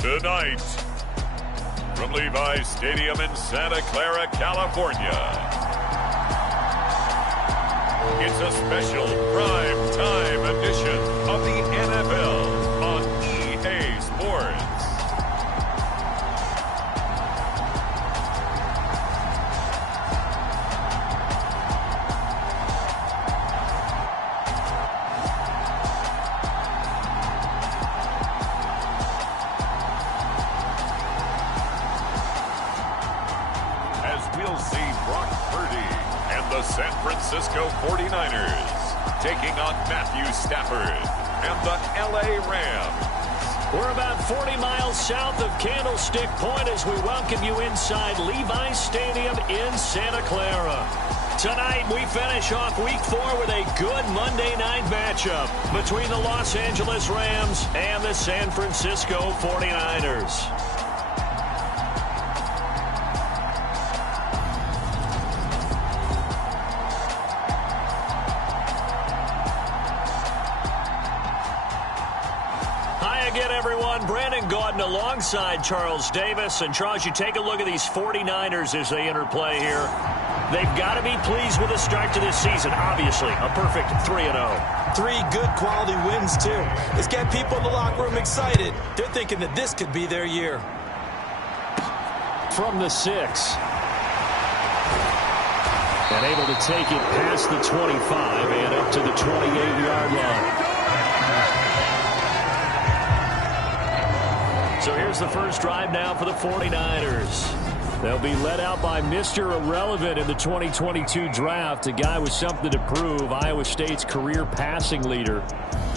Tonight, from Levi's Stadium in Santa Clara, California, it's a special prime time edition of the NFL on EA Sports. We'll see Brock Purdy and the San Francisco 49ers taking on Matthew Stafford and the LA Rams. We're about 40 miles south of Candlestick Point as we welcome you inside Levi's Stadium in Santa Clara. Tonight, we finish off Week 4 with a good Monday night matchup between the Los Angeles Rams and the San Francisco 49ers. Again, everyone, Brandon Gaudin alongside Charles Davis. And Charles, you take a look at these 49ers as they interplay here. They've got to be pleased with the start to this season. Obviously, a perfect 3-0. 3 good quality wins, too. It's got people in the locker room excited. They're thinking that this could be their year. From the 6. And able to take it past the 25 and up to the 28-yard line. So here's the first drive now for the 49ers. They'll be led out by Mr. Irrelevant in the 2022 draft, a guy with something to prove, Iowa State's career passing leader,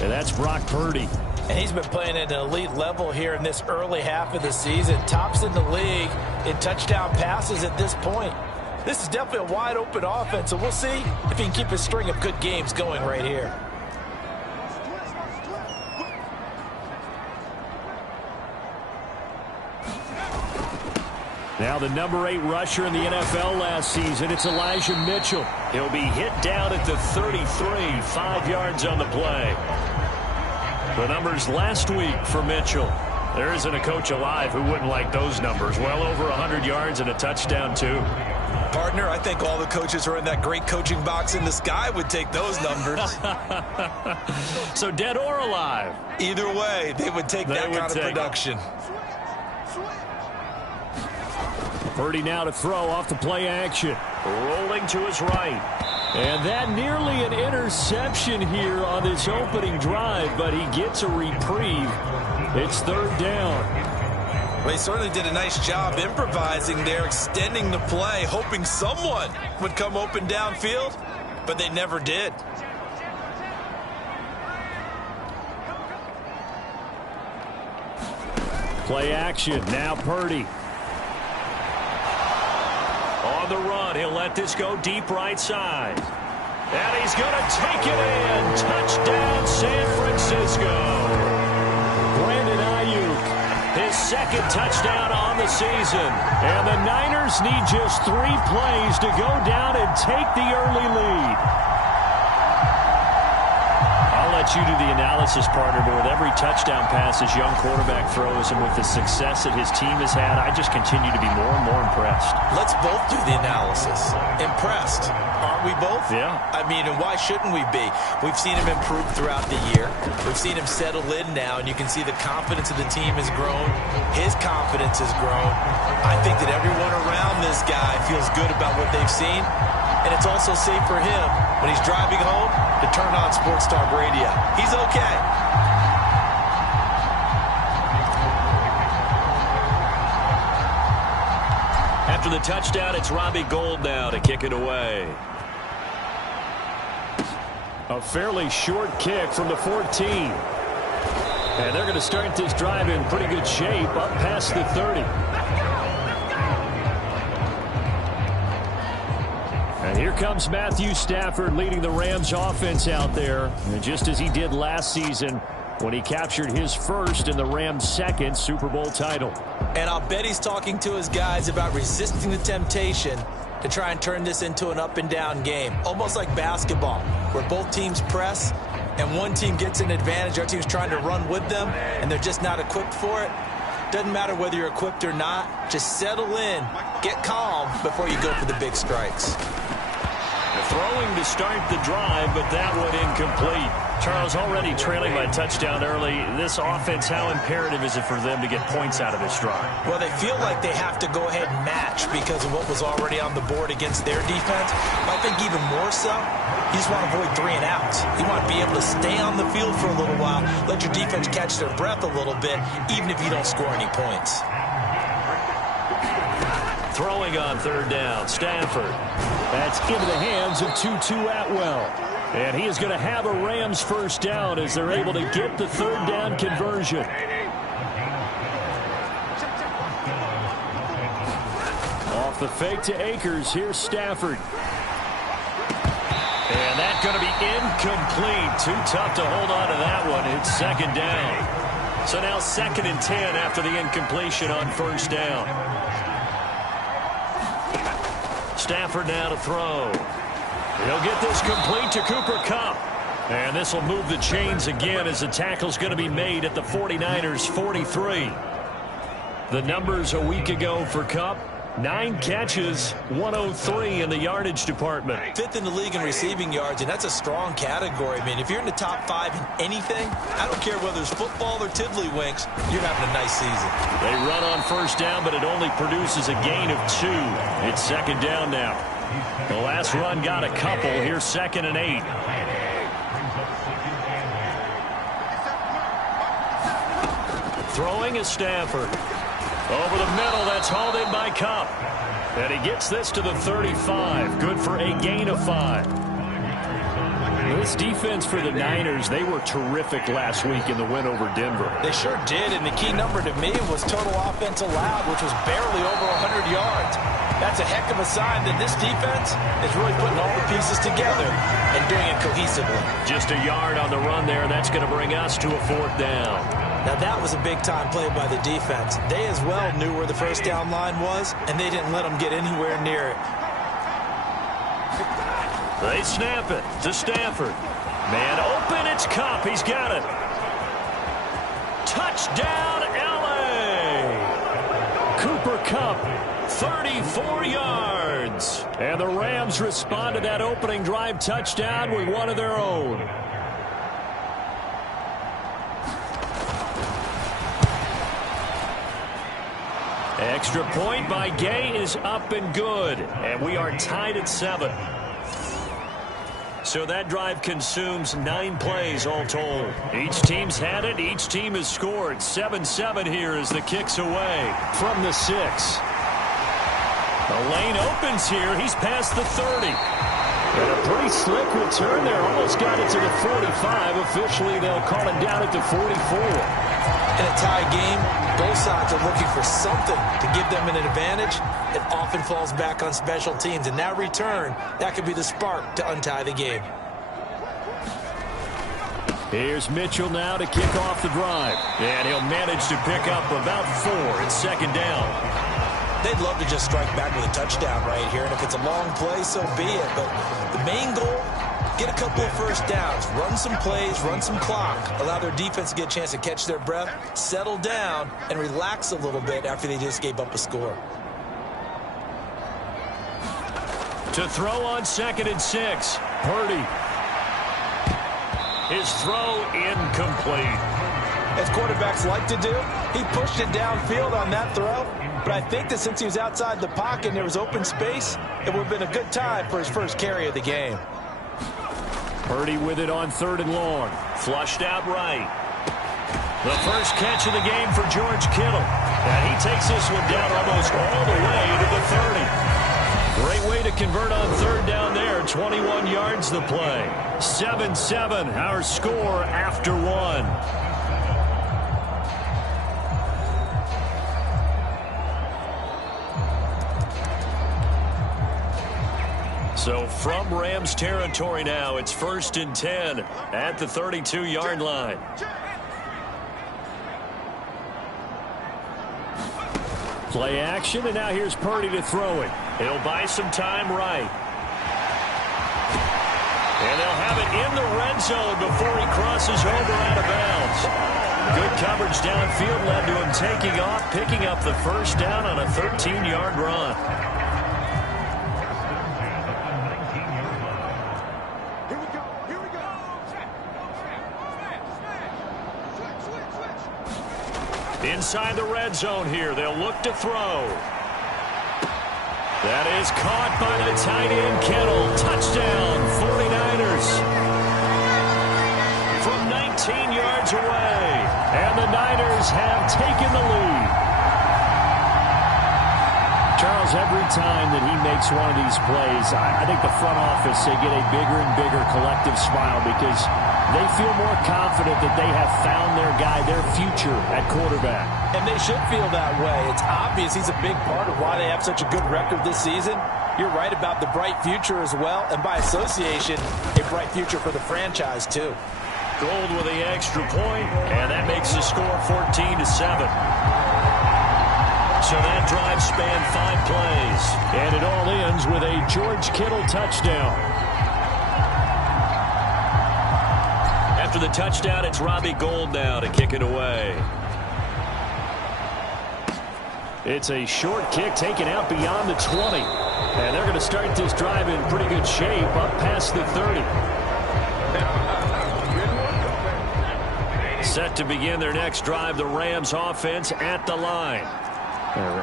and that's Brock Purdy. And he's been playing at an elite level here in this early half of the season. Tops in the league in touchdown passes at this point. This is definitely a wide-open offense, so we'll see if he can keep his string of good games going right here. Now the number 8 rusher in the NFL last season, it's Elijah Mitchell. He'll be hit down at the 33, 5 yards on the play. The numbers last week for Mitchell. There isn't a coach alive who wouldn't like those numbers. Well over 100 yards and a touchdown, too. Partner, I think all the coaches who are in that great coaching box in the sky would take those numbers. So dead or alive? Either way, they would take that kind of production. Purdy now to throw off the play action. Rolling to his right. And that nearly an interception here on this opening drive, but he gets a reprieve. It's 3rd down. Well, he certainly did a nice job improvising there, extending the play, hoping someone would come open downfield, but they never did. Play action. Now Purdy. On the run, he'll let this go deep right side. And he's going to take it in. Touchdown, San Francisco. Brandon Ayuk, his 2nd touchdown on the season. And the Niners need just 3 plays to go down and take the early lead. I'll let you do the analysis, partner, but with every touchdown pass this young quarterback throws and with the success that his team has had, I just continue to be more and more impressed. Let's both do the analysis. Impressed. Aren't we both? Yeah. I mean, and why shouldn't we be? We've seen him improve throughout the year. We've seen him settle in now, and you can see the confidence of the team has grown. His confidence has grown. I think that everyone around this guy feels good about what they've seen, and it's also safe for him when he's driving home to turn on Sports Talk Radio. He's okay. After the touchdown, it's Robbie Gould now to kick it away. A fairly short kick from the 14. And they're going to start this drive in pretty good shape up past the 30. And here comes Matthew Stafford leading the Rams offense out there. And just as he did last season when he captured his first and the Rams' 2nd Super Bowl title. And I'll bet he's talking to his guys about resisting the temptation to try and turn this into an up-and-down game. Almost like basketball, where both teams press and one team gets an advantage. Our team's trying to run with them, and they're just not equipped for it. Doesn't matter whether you're equipped or not. Just settle in, get calm before you go for the big strikes. Throwing to start the drive, but that one incomplete. Charles, already trailing by touchdown early. This offense, how imperative is it for them to get points out of this drive? Well, they feel like they have to go ahead and match because of what was already on the board against their defense. But I think even more so, you just want to avoid 3 and outs. You want to be able to stay on the field for a little while, let your defense catch their breath a little bit, even if you don't score any points. Throwing on third down, Stafford. That's into the hands of Tutu Atwell. And he is going to have a Rams first down as they're able to get the third down conversion. Off the fake to Akers, here's Stafford. And that's going to be incomplete. Too tough to hold on to that one. It's second down. So now 2nd and 10 after the incompletion on first down. Stafford now to throw. He'll get this complete to Cooper Kupp. And this will move the chains again as the tackle's going to be made at the 49ers 43. The numbers a week ago for Kupp: 9 catches, 103 in the yardage department. 5th in the league in receiving yards, and that's a strong category. I mean, if you're in the top 5 in anything, I don't care whether it's football or tiddlywinks, you're having a nice season. They run on first down, but it only produces a gain of 2. It's second down now. The last run got a couple. Here's 2nd and 8. Throwing is Stafford. Over the middle, that's hauled in by Kupp. And he gets this to the 35. Good for a gain of 5. This defense for the Niners, they were terrific last week in the win over Denver. They sure did, and the key number to me was total offense allowed, which was barely over 100 yards. That's a heck of a sign that this defense is really putting all the pieces together and doing it cohesively. Just a yard on the run there. That's going to bring us to a 4th down. Now, that was a big-time play by the defense. They as well knew where the first down line was, and they didn't let them get anywhere near it. They snap it to Stafford. Man open, it's Kupp. He's got it. Touchdown, L.A. Cooper Kupp, 34 yards. And the Rams respond to that opening drive touchdown with one of their own. Extra point by Gay is up and good. And we are tied at 7. So that drive consumes 9 plays all told. Each team's had it. Each team has scored. 7-7 here as the kick's away from the 6. The lane opens here. He's past the 30. And a pretty slick return there. Almost got it to the 45. Officially, they'll call it down at the 44. In a tie game, both sides are looking for something to give them an advantage. It often falls back on special teams. And that return, that could be the spark to untie the game. Here's Mitchell now to kick off the drive. And he'll manage to pick up about 4 at second down. They'd love to just strike back with a touchdown right here. And if it's a long play, so be it. But the main goal, get a couple of first downs, run some plays, run some clock, allow their defense to get a chance to catch their breath, settle down, and relax a little bit after they just gave up a score. To throw on 2nd and 6, Purdy. His throw incomplete. As quarterbacks like to do, he pushed it downfield on that throw. But I think that since he was outside the pocket and there was open space, it would have been a good time for his first carry of the game. Purdy with it on 3rd and long. Flushed out right. The first catch of the game for George Kittle. And he takes this one down almost all the way to the 30. Great way to convert on 3rd down there. 21 yards the play. 7-7, our score after 1. So from Rams territory now, it's 1st and 10 at the 32-yard line. Play action, and now here's Purdy to throw it. He'll buy some time right. And they'll have it in the red zone before he crosses over out of bounds. Good coverage downfield led to him taking off, picking up the first down on a 13-yard run. Inside the red zone here, they'll look to throw. That is caught by the tight end, Kittle. Touchdown, 49ers. From 19 yards away, and the Niners have taken the lead. Charles, every time that he makes one of these plays, I think the front office, they get a bigger and bigger collective smile because they feel more confident that they have found their guy, their future at quarterback. And they should feel that way. It's obvious he's a big part of why they have such a good record this season. You're right about the bright future as well, and by association, a bright future for the franchise too. Gold with the extra point, and that makes the score 14-7. So that drive spanned 5 plays, and it all ends with a George Kittle touchdown. After the touchdown, it's Robbie Gould now to kick it away. It's a short kick taken out beyond the 20. And they're going to start this drive in pretty good shape up past the 30. Set to begin their next drive, the Rams offense at the line.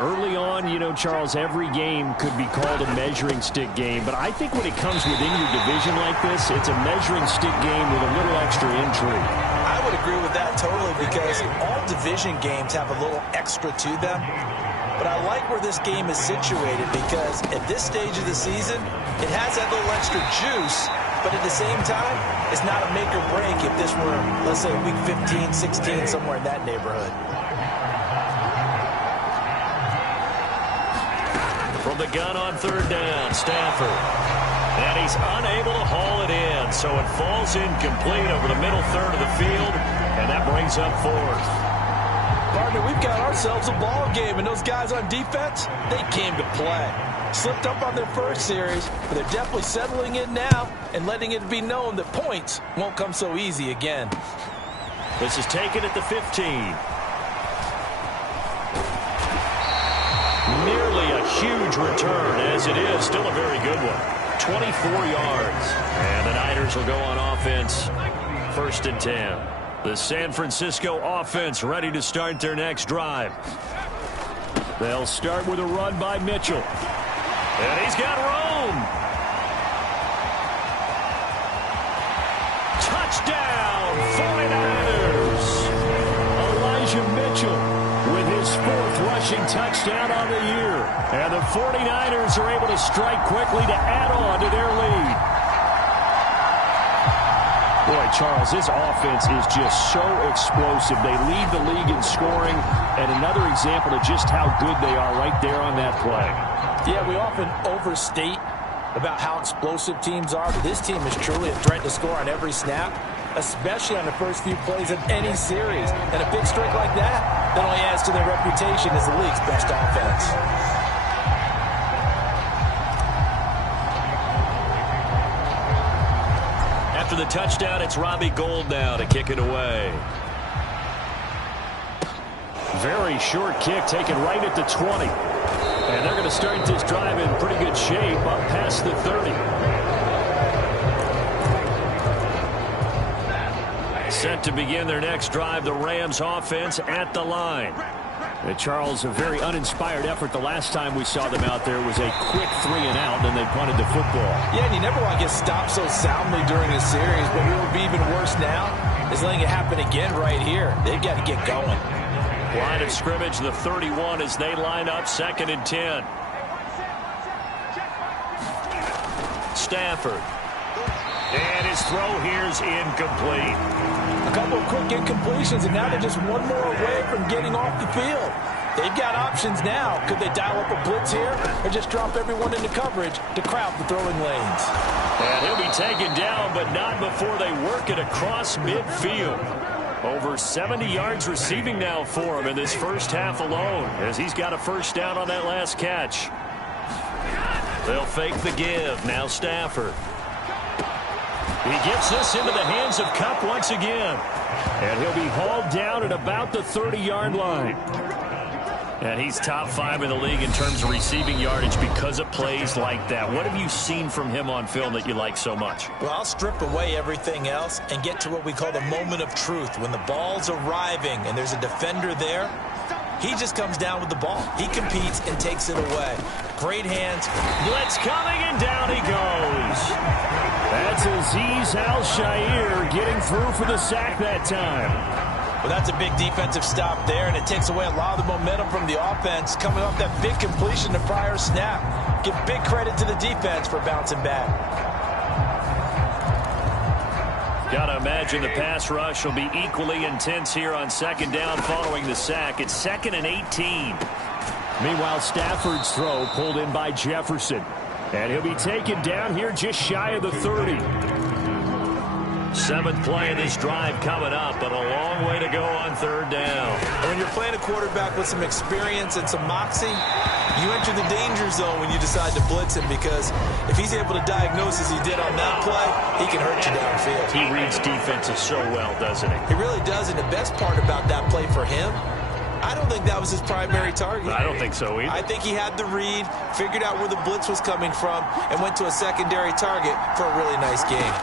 Early on, you know, Charles, every game could be called a measuring stick game. But I think when it comes within your division like this, it's a measuring stick game with a little extra intrigue. I would agree with that totally because all division games have a little extra to them. But I like where this game is situated because at this stage of the season, it has that little extra juice. But at the same time, it's not a make or break if this were, let's say, week 15, 16, somewhere in that neighborhood. From the gun on third down, Stafford. And he's unable to haul it in, so it falls incomplete over the middle third of the field, and that brings up 4th. Partner, we've got ourselves a ball game, and those guys on defense, they came to play. Slipped up on their first series, but they're definitely settling in now and letting it be known that points won't come so easy again. This is taken at the 15. Nearly a huge return, as it is still a very good one. 24 yards. And the Niners will go on offense. 1st and 10. The San Francisco offense ready to start their next drive. They'll start with a run by Mitchell. And he's got room. Touchdown, 49ers. Elijah Mitchell with his 4th rushing touchdown on the year. And the 49ers are able to strike quickly to add on to their lead. Boy, Charles, this offense is just so explosive. They lead the league in scoring, and another example of just how good they are right there on that play. Yeah, we often overstate about how explosive teams are, but this team is truly a threat to score on every snap, especially on the first few plays of any series. And a big streak like that only adds to their reputation as the league's best offense. After the touchdown, it's Robbie Gould now to kick it away. Very short kick taken right at the 20. And they're going to start this drive in pretty good shape up past the 30. Set to begin their next drive, the Rams offense at the line. And Charles, a very uninspired effort the last time we saw them out there was a quick 3 and out, and they punted the football. Yeah, and you never want to get stopped so soundly during the series, but what would be even worse now is letting it happen again right here. They've got to get going. Line of scrimmage, the 31 as they line up, 2nd and 10. Stafford. And his throw here is incomplete. A couple of quick incompletions, and now they're just one more away from getting off the field. They've got options now. Could they dial up a blitz here or just drop everyone into coverage to crowd the throwing lanes? And he'll be taken down, but not before they work it across midfield. Over 70 yards receiving now for him in this first half alone, as he's got a first down on that last catch. They'll fake the give. Now Stafford. He gets this into the hands of Kupp once again. And he'll be hauled down at about the 30-yard line. And he's top 5 in the league in terms of receiving yardage because of plays like that. What have you seen from him on film that you like so much? Well, I'll strip away everything else and get to what we call the moment of truth. When the ball's arriving and there's a defender there, he just comes down with the ball. He competes and takes it away. Great hands. Blitz coming, and down he goes. That's Azeez Al-Shaair getting through for the sack that time. Well, that's a big defensive stop there, and it takes away a lot of the momentum from the offense coming off that big completion the prior snap. Give big credit to the defense for bouncing back. Got to imagine the pass rush will be equally intense here on second down following the sack. It's 2nd and 18. Meanwhile, Stafford's throw pulled in by Jefferson. And he'll be taken down here just shy of the 30. 7th play of this drive coming up, but a long way to go on 3rd down. When you're playing a quarterback with some experience and some moxie, you enter the danger zone when you decide to blitz him, because if he's able to diagnose as he did on that play, he can hurt you downfield. He reads defenses so well, doesn't he? He really does, and the best part about that play for him, I don't think that was his primary target. I don't think so either. I think he had the read, figured out where the blitz was coming from, and went to a secondary target for a really nice game.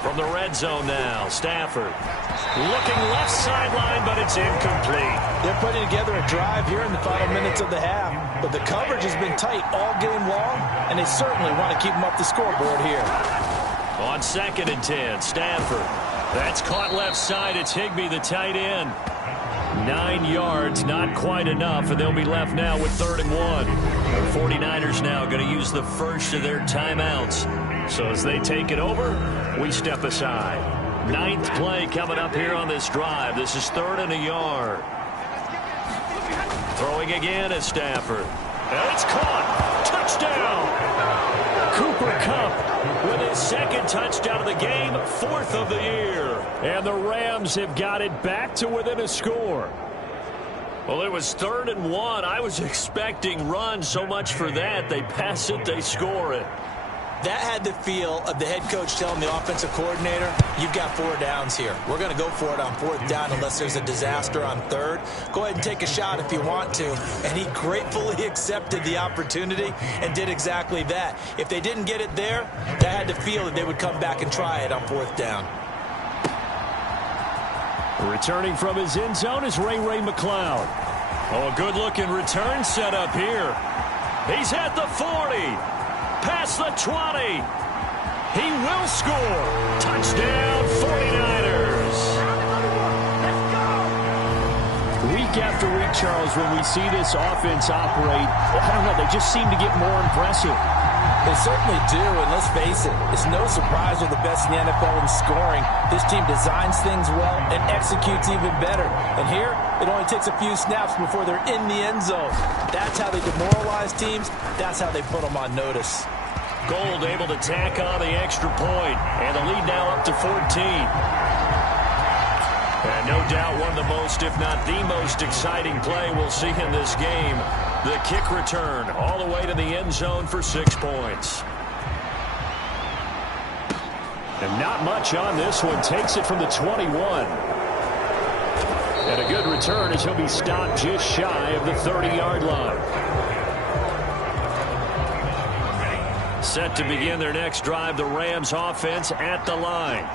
From the red zone now, Stafford looking left sideline, but it's incomplete. They're putting together a drive here in the final minutes of the half, but the coverage has been tight all game long, and they certainly want to keep them up the scoreboard here. On 2nd and 10, Stafford. That's caught left side. It's Higbee, the tight end. 9 yards, not quite enough, and they'll be left now with 3rd and 1. The 49ers now going to use the first of their timeouts. So as they take it over, we step aside. 9th play coming up here on this drive. This is 3rd and a yard. Throwing again is Stafford. And it's caught. Touchdown. Cooper Kupp with his 2nd touchdown of the game, 4th of the year. And the Rams have got it back to within a score. Well, it was 3rd and 1. I was expecting runs, so much for that. They pass it, they score it. That had the feel of the head coach telling the offensive coordinator, you've got 4 downs here. We're going to go for it on 4th down unless there's a disaster on 3rd. Go ahead and take a shot if you want to. And he gratefully accepted the opportunity and did exactly that. If they didn't get it there, that had the feel that they would come back and try it on 4th down. Returning from his end zone is Ray McCloud. Oh, a good-looking return set up here. He's at the 40. Past the 20. He will score. Touchdown, 49ers. Week after week, Charles, when we see this offense operate, I don't know, they just seem to get more impressive. They certainly do, and let's face it, it's no surprise they're the best in the NFL in scoring. This team designs things well and executes even better. And here, it only takes a few snaps before they're in the end zone. That's how they demoralize teams. That's how they put them on notice. Gold able to tack on the extra point, and the lead now up to 14. And no doubt one of the most, if not the most exciting play we'll see in this game. The kick return all the way to the end zone for 6 points. And not much on this one. Takes it from the 21. And a good return as he'll be stopped just shy of the 30-yard line. Set to begin their next drive, the Rams offense at the line.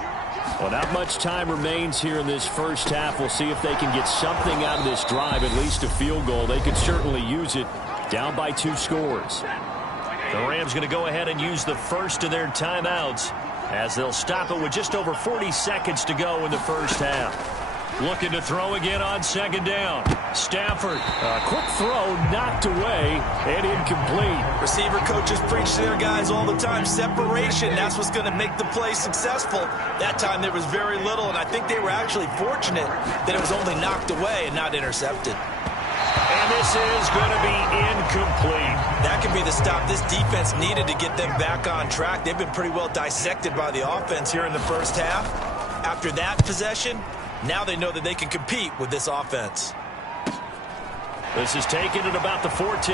Well, not much time remains here in this first half. We'll see if they can get something out of this drive, at least a field goal. They could certainly use it, down by 2 scores. The Rams going to go ahead and use the first of their timeouts as they'll stop it with just over 40 seconds to go in the first half. Looking to throw again on 2nd down. Stafford, a quick throw knocked away and incomplete. Receiver coaches preach to their guys all the time. Separation, that's what's going to make the play successful. That time there was very little, and I think they were actually fortunate that it was only knocked away and not intercepted. And this is going to be incomplete. That could be the stop this defense needed to get them back on track. They've been pretty well dissected by the offense here in the first half. After that possession, now they know that they can compete with this offense. This is taken at about the 14.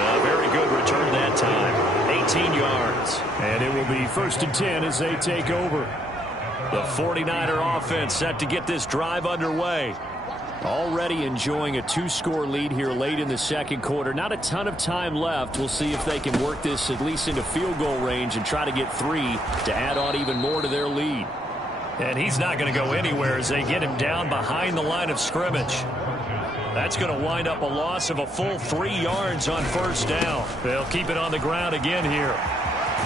A very good return that time. 17 yards. And it will be 1st and 10 as they take over. The 49er offense set to get this drive underway. Already enjoying a 2-score lead here late in the second quarter. Not a ton of time left. We'll see if they can work this at least into field goal range and try to get 3 to add on even more to their lead. And he's not going to go anywhere as they get him down behind the line of scrimmage. That's going to wind up a loss of a full 3 yards on 1st down. They'll keep it on the ground again here.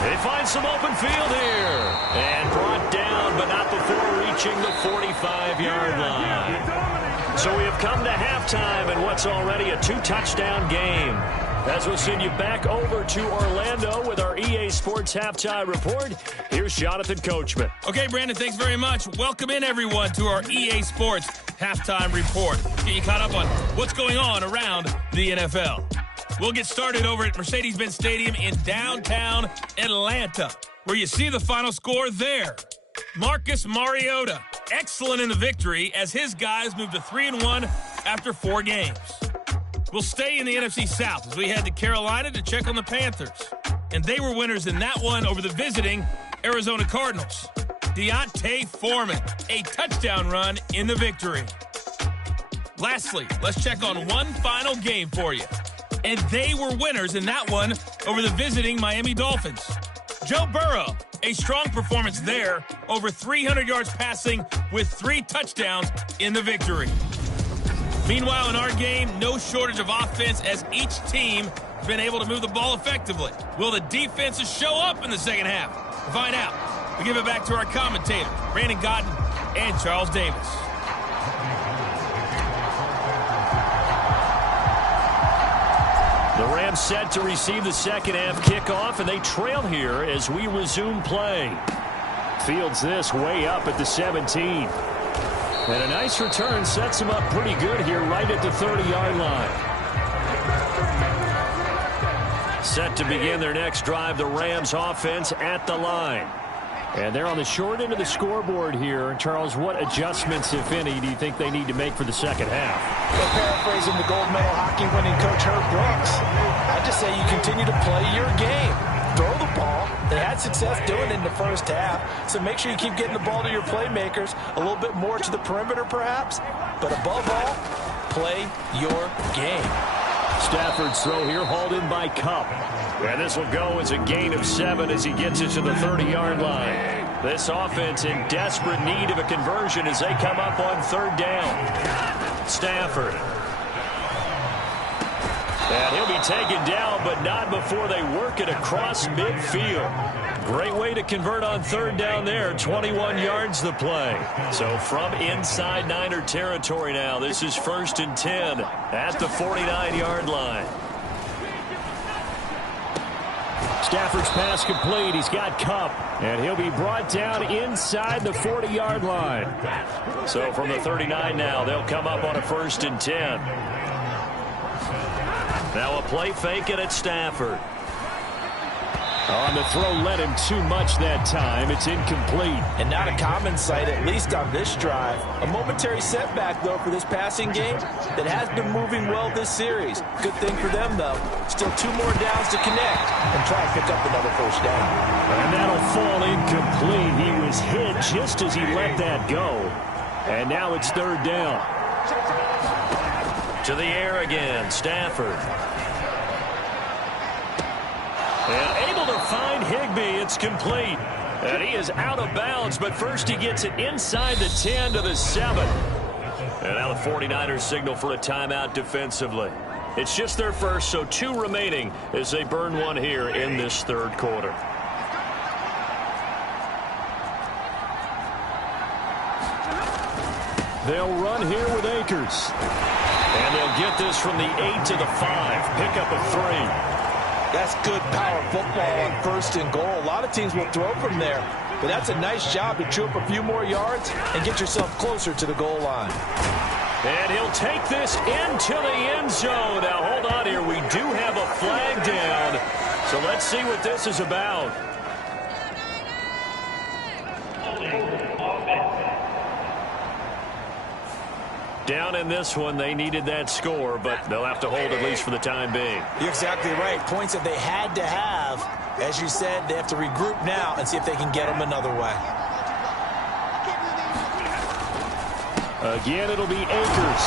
They find some open field here. And brought down, but not before reaching the 45-yard line. So we have come to halftime in what's already a 2-touchdown game. As we'll send you back over to Orlando with our EA Sports Halftime Report, here's Jonathan Coachman. Okay, Brandon, thanks very much. Welcome in, everyone, to our EA Sports Halftime Report. Get you caught up on what's going on around the NFL. We'll get started over at Mercedes-Benz Stadium in downtown Atlanta, where you see the final score there. Marcus Mariota, excellent in the victory as his guys move to 3-1 after 4 games. We'll stay in the NFC South as we head to Carolina to check on the Panthers. And they were winners in that one over the visiting Arizona Cardinals. Deontay Foreman, a touchdown run in the victory. Lastly, let's check on one final game for you. And they were winners in that one over the visiting Miami Dolphins. Joe Burrow, a strong performance there, over 300 yards passing with 3 touchdowns in the victory. Meanwhile, in our game, no shortage of offense as each team has been able to move the ball effectively. Will the defenses show up in the second half? To find out, we give it back to our commentator, Brandon Godden and Charles Davis. The Rams set to receive the second half kickoff, and they trail here as we resume play. Fields this way up at the 17. And a nice return sets him up pretty good here right at the 30-yard line. Set to begin their next drive, the Rams offense at the line. And they're on the short end of the scoreboard here. Charles, what adjustments, if any, do you think they need to make for the second half? Well, paraphrasing the gold medal hockey winning coach Herb Brooks, I just say you continue to play your game. Throw the ball. They had success doing it in the first half, so make sure you keep getting the ball to your playmakers, a little bit more to the perimeter perhaps, but above all, play your game. Stafford's throw here hauled in by Kupp. And this will go as a gain of 7 as he gets it to the 30-yard line. This offense in desperate need of a conversion as they come up on 3rd down. Stafford. And he'll be taken down, but not before they work it across midfield. Great way to convert on 3rd down there. 21 yards the play. So from inside Niner territory now, this is 1st and 10 at the 49-yard line. Stafford's pass complete. He's got Kupp, and he'll be brought down inside the 40-yard line. So from the 39 now, they'll come up on a 1st and 10. Now a play fake it at Stafford. On the throw, led him too much that time. It's incomplete. And not a common sight, at least on this drive. A momentary setback, though, for this passing game that has been moving well this series. Good thing for them, though. Still 2 more downs to connect and try to pick up another 1st down. And that'll fall incomplete. He was hit just as he let that go. And now it's 3rd down. To the air again, Stafford. And able to find Higbee. It's complete. And he is out of bounds, but first he gets it inside the 10 to the 7. And now the 49ers signal for a timeout defensively. It's just their first, so 2 remaining as they burn one here in this 3rd quarter. They'll run here with Akers. And they'll get this from the 8 to the 5. Pickup of 3. That's good power football on 1st and goal. A lot of teams will throw from there, but that's a nice job to chew up a few more yards and get yourself closer to the goal line. And he'll take this into the end zone. Now, hold on here. We do have a flag down, so let's see what this is about. Down in this one, they needed that score, but they'll have to hold at least for the time being. You're exactly right. Points that they had to have, As you said, they have to regroup now and see if they can get them another way. Again, it'll be Akers.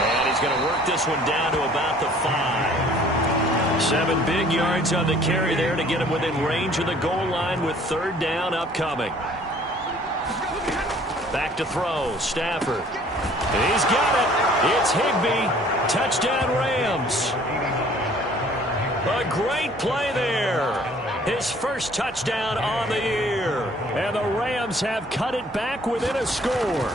And he's going to work this one down to about the 5. 7 big yards on the carry there to get him within range of the goal line with 3rd down upcoming. Back to throw. Stafford. He's got it. It's Higbee. Touchdown Rams. A great play there. His first touchdown on the year. And the Rams have cut it back within a score.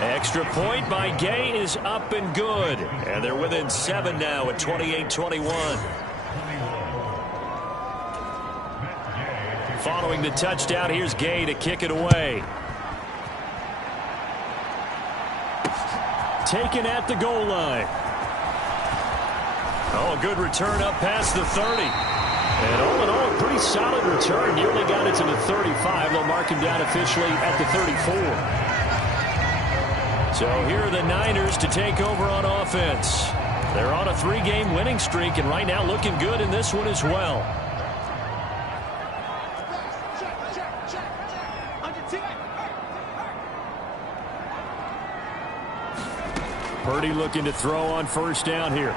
Extra point by Gay is up and good. And they're within 7 now at 28-21. Following the touchdown, here's Gay to kick it away. Taken at the goal line. Oh, a good return up past the 30. And all in all, a pretty solid return. Nearly got it to the 35. They'll mark him down officially at the 34. So here are the Niners to take over on offense. They're on a 3-game winning streak, and right now looking good in this one as well. Purdy looking to throw on 1st down here.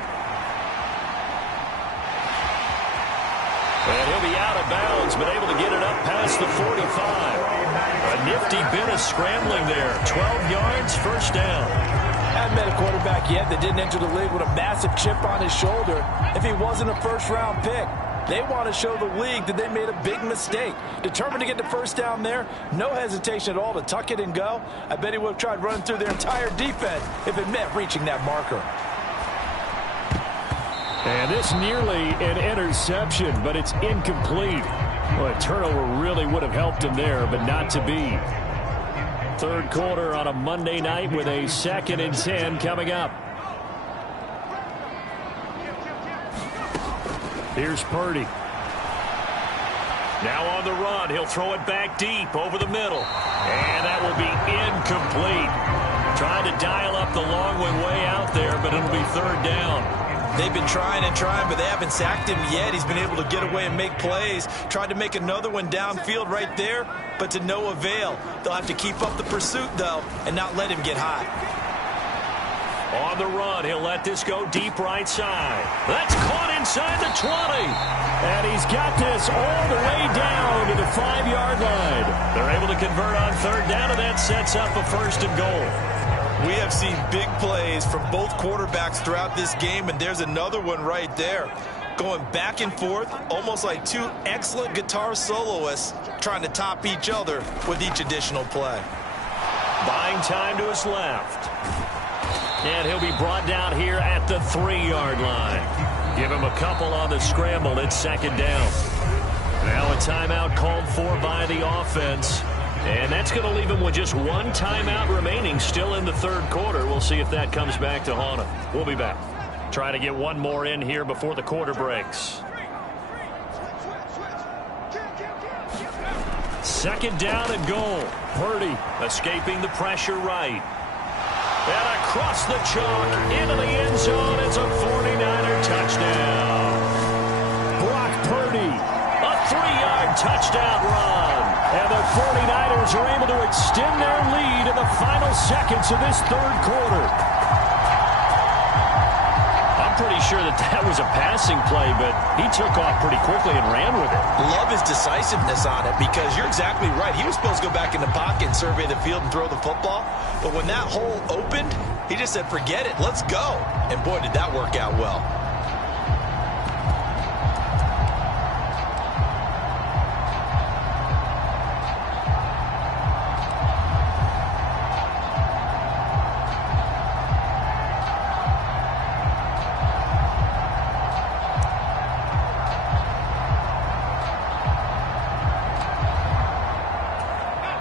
And he'll be out of bounds, but able to get it up past the 45. A nifty bit of scrambling there. 12 yards, 1st down. Haven't met a quarterback yet that didn't enter the league with a massive chip on his shoulder if he wasn't a first-round pick. They want to show the league that they made a big mistake. Determined to get the 1st down there. No hesitation at all to tuck it and go. I bet he would have tried running through their entire defense if it meant reaching that marker. And this nearly an interception, but it's incomplete. Well, a turnover really would have helped him there, but not to be. 3rd quarter on a Monday night with a 2nd and 10 coming up. Here's Purdy. Now on the run. He'll throw it back deep over the middle. And that will be incomplete. Trying to dial up the long way out there, but it'll be 3rd down. They've been trying and trying, but they haven't sacked him yet. He's been able to get away and make plays. Tried to make another one downfield right there, but to no avail. They'll have to keep up the pursuit, though, and not let him get hot. On the run, he'll let this go deep right side. That's caught inside the 20. And he's got this all the way down to the 5-yard line. They're able to convert on 3rd down, and that sets up a 1st and goal. We have seen big plays from both quarterbacks throughout this game, and there's another one right there. Going back and forth, almost like 2 excellent guitar soloists trying to top each other with each additional play. Buying time to his left. And he'll be brought down here at the 3-yard line. Give him a couple on the scramble. It's 2nd down. Now a timeout called for by the offense. And that's going to leave him with just 1 timeout remaining still in the 3rd quarter. We'll see if that comes back to haunt him. We'll be back. Try to get 1 more in here before the quarter breaks. 2nd down and goal. Purdy escaping the pressure right. And across the chalk into the end zone. It's a 49er touchdown. Brock Purdy, a 3-yard touchdown run. And the 49ers are able to extend their lead in the final seconds of this 3rd quarter. I'm pretty sure that was a passing play, but he took off pretty quickly and ran with it. Love his decisiveness on it because you're exactly right. He was supposed to go back in the pocket and survey the field and throw the football. But when that hole opened, he just said, forget it, let's go. And boy, did that work out well.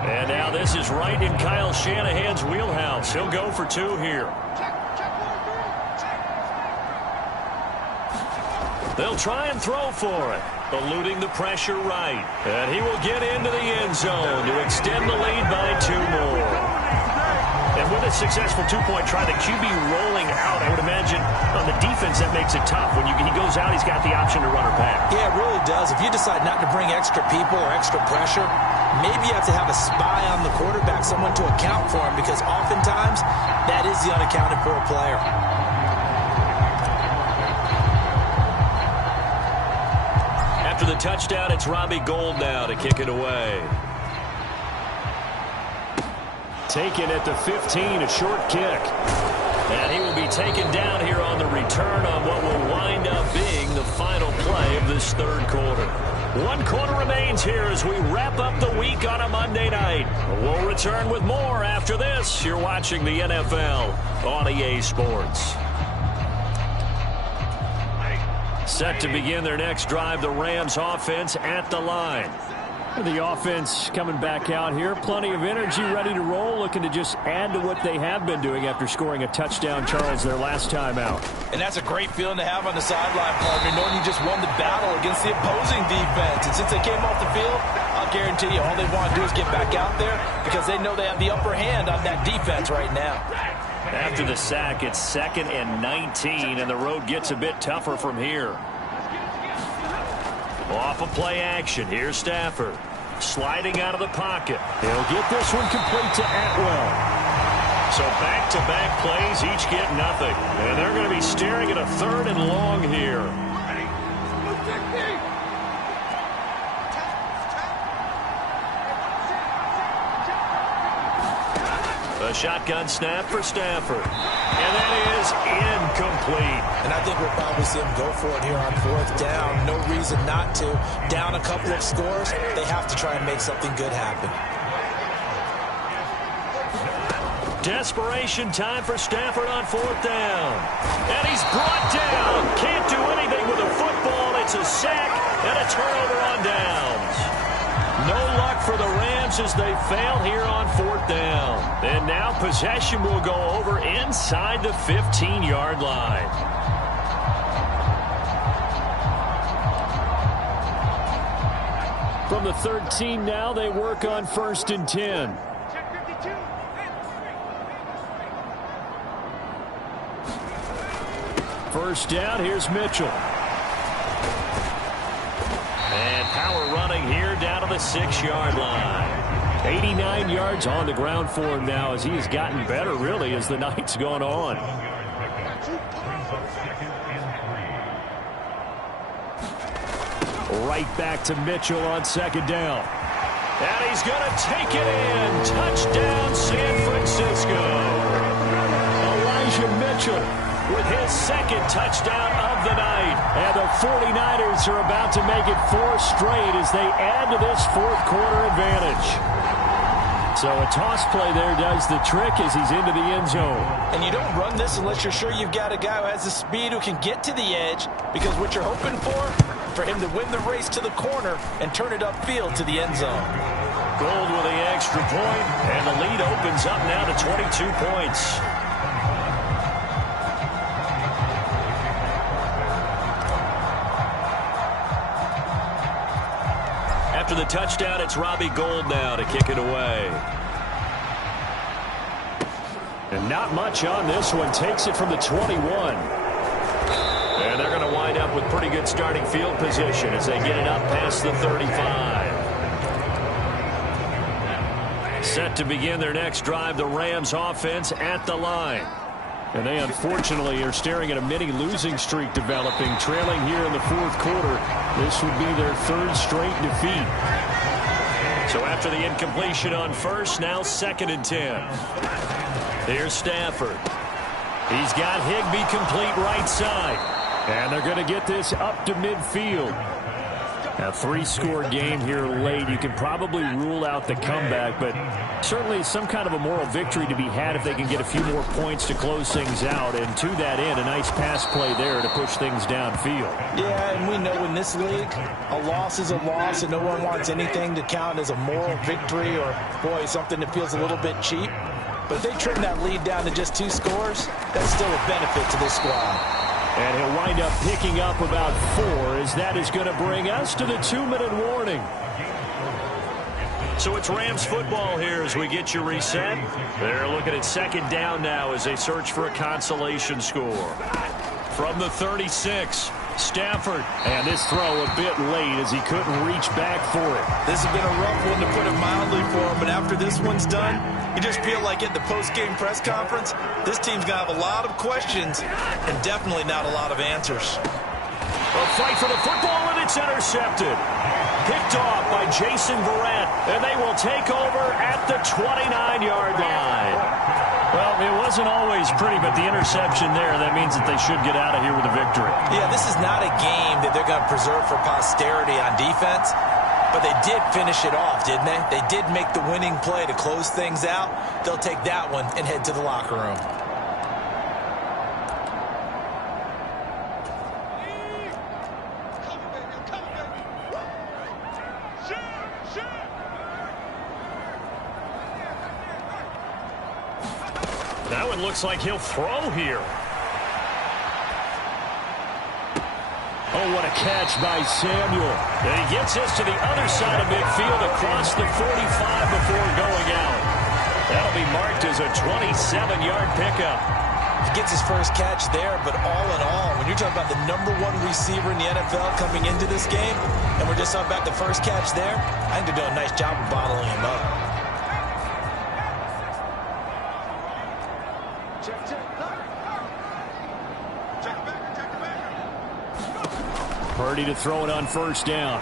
And now this is right in Kyle Shanahan's wheelhouse. He'll go for 2 here. They'll try and throw for it. Eluding the pressure right. And he will get into the end zone to extend the lead by 2 more. And with a successful two-point try, the QB rolling out, I would imagine on the defense that makes it tough. When he goes out, he's got the option to run or pass. Yeah, it really does. If you decide not to bring extra people or extra pressure, maybe you have to have a spy on the quarterback, someone to account for him, because oftentimes that is the unaccounted for player. After the touchdown, it's Robbie Gould now to kick it away. Taken at the 15, a short kick. And he will be taken down here on the return on what will wind up being the final play of this third quarter. 1 quarter remains here as we wrap up the week on a Monday night. We'll return with more after this. You're watching the NFL on EA Sports. Set to begin their next drive, the Rams offense at the line. The offense coming back out here. Plenty of energy, ready to roll, looking to just add to what they have been doing after scoring a touchdown, Charles, their last time out. And that's a great feeling to have on the sideline, partner, knowing you just won the battle against the opposing defense. And since they came off the field, I'll guarantee you all they want to do is get back out there because they know they have the upper hand on that defense right now. After the sack, it's 2nd and 19, and the road gets a bit tougher from here. Off of play action, here's Stafford. Sliding out of the pocket. He'll get this one complete to Atwell. So back-to-back plays, each get nothing. And they're going to be staring at a 3rd and long here. A shotgun snap for Stafford. And that is incomplete. And I think we'll probably see him go for it here on 4th down. No reason not to. Down a couple of scores, they have to try and make something good happen. Desperation time for Stafford on 4th down. And he's brought down. Can't do anything with a football. It's a sack and a turnover on downs. No luck for the Rams as they fail here on 4th down. And now possession will go over inside the 15-yard line. From the 13 now, they work on 1st and 10. First down, here's Mitchell. And power running here down to the 6-yard line. 89 yards on the ground for him now as he has gotten better, really, as the night's gone on. Right back to Mitchell on 2nd down. And he's going to take it in. Touchdown, San Francisco. Elijah Mitchell with his 2nd touchdown of the night. And the 49ers are about to make it 4 straight as they add to this 4th quarter advantage. So a toss play there does the trick as he's into the end zone. And you don't run this unless you're sure you've got a guy who has the speed who can get to the edge, because what you're hoping for him to win the race to the corner and turn it upfield to the end zone. Gould with the extra point, and the lead opens up now to 22 points. After the touchdown, it's Robbie Gould now to kick it away. And not much on this one. Takes it from the 21. And they're going to wind up with pretty good starting field position as they get it up past the 35. Set to begin their next drive, the Rams offense at the line. And they unfortunately are staring at a mini losing streak developing, trailing here in the 4th quarter. This would be their 3rd straight defeat. So after the incompletion on 1st, now 2nd and 10. Here's Stafford. He's got Higbee complete right side. And they're going to get this up to midfield. A 3-score game here late. You can probably rule out the comeback, but certainly some kind of a moral victory to be had if they can get a few more points to close things out. And to that end, a nice pass play there to push things downfield. Yeah, and we know in this league, a loss is a loss, and no one wants anything to count as a moral victory or, boy, something that feels a little bit cheap. But if they trim that lead down to just 2 scores, that's still a benefit to this squad. And he'll wind up picking up about 4 as that is going to bring us to the 2-minute warning. So it's Rams football here as we get you reset. They're looking at second down now as they search for a consolation score. From the 36, Stafford. And this throw a bit late as he couldn't reach back for it. This has been a rough one, to put it mildly, for him. But after this one's done, you just feel like at the post-game press conference, this team's going to have a lot of questions and definitely not a lot of answers. A fight for the football, and it's intercepted. Picked off by Jason Verrett, and they will take over at the 29-yard line. Well, it wasn't always pretty, but the interception there, that means that they should get out of here with a victory. Yeah, this is not a game that they're going to preserve for posterity on defense, but they did finish it off, didn't they? They did make the winning play to close things out. They'll take that one and head to the locker room. That one looks like he'll throw here. Oh, what a catch by Samuel. And he gets us to the other side of midfield across the 45 before going out. That'll be marked as a 27-yard pickup. He gets his first catch there, but all in all, when you're talking about the #1 receiver in the NFL coming into this game, and we're just talking about the first catch there, I think they're doing a nice job of bottling him up. Purdy to throw it on first down.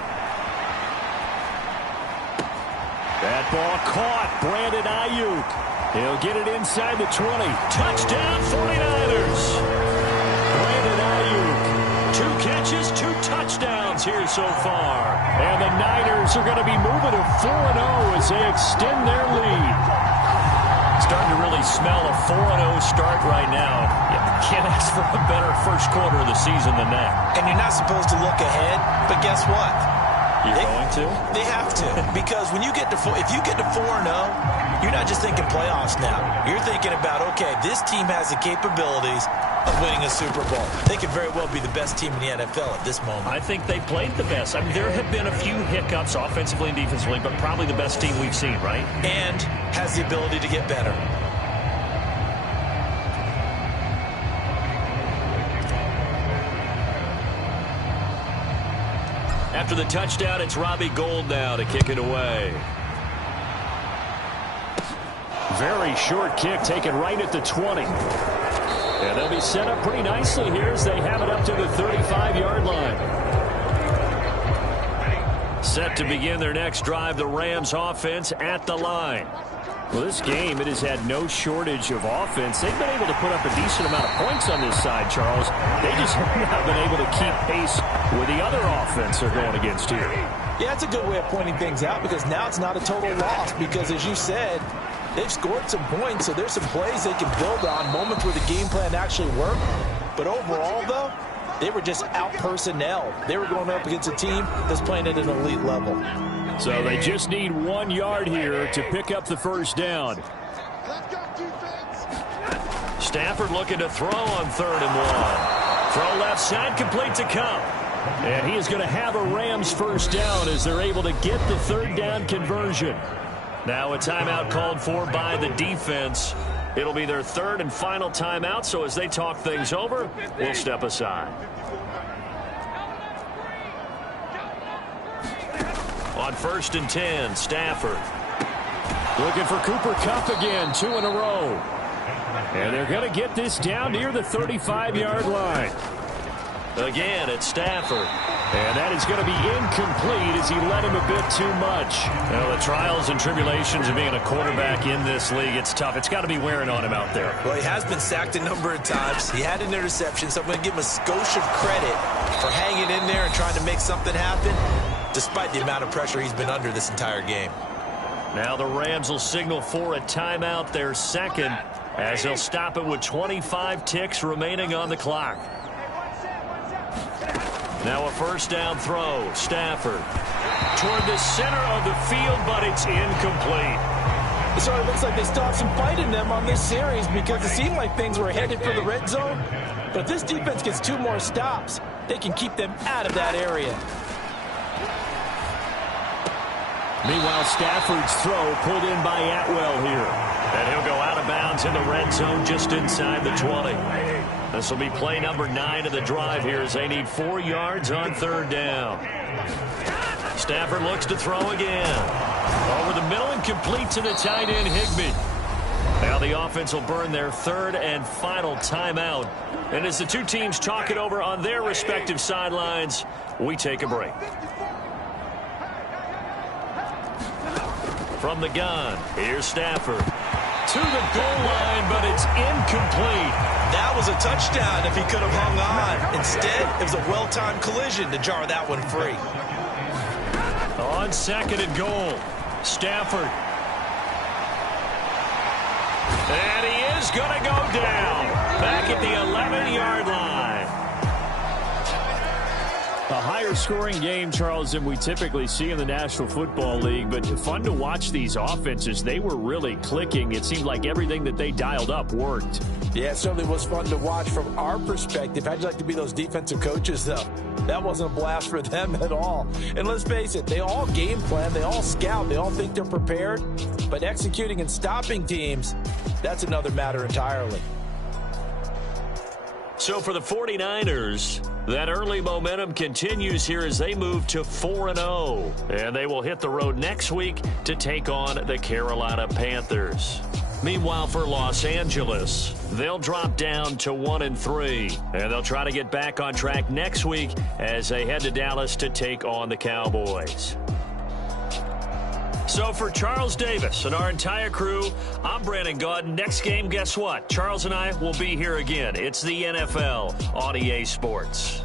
That ball caught. Brandon Ayuk. He'll get it inside the 20. Touchdown 49ers. Brandon Ayuk. 2 catches, 2 touchdowns here so far. And the Niners are going to be moving to 4-0 as they extend their lead. Starting to really smell a 4-0 start right now. You can't ask for a better first quarter of the season than that. And you're not supposed to look ahead, but guess what? You're going to? They have to, because when you get to if you get to 4-0, you're not just thinking playoffs now. You're thinking about, okay, this team has the capabilities of winning a Super Bowl. They could very well be the best team in the NFL at this moment. I think they played the best. I mean, there have been a few hiccups offensively and defensively, but probably the best team we've seen, right? And has the ability to get better. After the touchdown, it's Robbie Gould now to kick it away. Very short kick taken right at the 20. And they'll be set up pretty nicely here as they have it up to the 35-yard line. Set to begin their next drive, the Rams offense at the line. Well, this game, it has had no shortage of offense. They've been able to put up a decent amount of points on this side, Charles. They just have not been able to keep pace with the other offense they're going against here. Yeah, that's a good way of pointing things out, because now it's not a total loss, because as you said, they've scored some points, so there's some plays they can build on, moments where the game plan actually worked. But overall, though, they were just out-personnel. They were going up against a team that's playing at an elite level. So they just need 1 yard here to pick up the first down. Stafford looking to throw on 3rd and 1. Throw left side, complete to Kupp. And he is going to have a Rams first down as they're able to get the 3rd down conversion. Now a timeout called for by the defense. It'll be their 3rd and final timeout, so as they talk things over, we'll step aside. On 1st and 10, Stafford. Looking for Cooper Kupp again, 2 in a row. And they're going to get this down near the 35-yard line. Again, it's Stafford. And that is going to be incomplete as he led him a bit too much. Now, the trials and tribulations of being a quarterback in this league, it's tough. It's got to be wearing on him out there. Well, he has been sacked a number of times. He had an interception, so I'm going to give him a skosh of credit for hanging in there and trying to make something happen, despite the amount of pressure he's been under this entire game. Now the Rams will signal for a timeout, their second, as they'll stop it with 25 ticks remaining on the clock. Now a first down throw. Stafford toward the center of the field, but it's incomplete. So it looks like they still have some fight in them on this series, because it seemed like things were headed for the red zone. But if this defense gets 2 more stops, they can keep them out of that area. Meanwhile, Stafford's throw pulled in by Atwell here. And he'll go out of bounds in the red zone just inside the 20. This will be play number 9 of the drive here as they need 4 yards on third down. Stafford looks to throw again. Over the middle and complete to the tight end, Higbee. Now the offense will burn their third and final timeout. And as the two teams talk it over on their respective sidelines, we take a break. From the gun, here's Stafford. To the goal line, but it's incomplete. That was a touchdown if he could have hung on. Instead, it was a well-timed collision to jar that one free. On second and goal, Stafford. And he is going to go down. Back at the 11-yard line. A higher-scoring game, Charles, than we typically see in the National Football League, but fun to watch these offenses. They were really clicking. It seemed like everything that they dialed up worked. Yeah, it certainly was fun to watch from our perspective. How'd you like to be those defensive coaches, though? That wasn't a blast for them at all. And let's face it, they all game plan, they all scout, they all think they're prepared, but executing and stopping teams, that's another matter entirely. So for the 49ers, that early momentum continues here as they move to 4-0. And they will hit the road next week to take on the Carolina Panthers. Meanwhile, for Los Angeles, they'll drop down to 1-3. And they'll try to get back on track next week as they head to Dallas to take on the Cowboys. So for Charles Davis and our entire crew, I'm Brandon Gaudin. Next game, guess what? Charles and I will be here again. It's the NFL on EA Sports.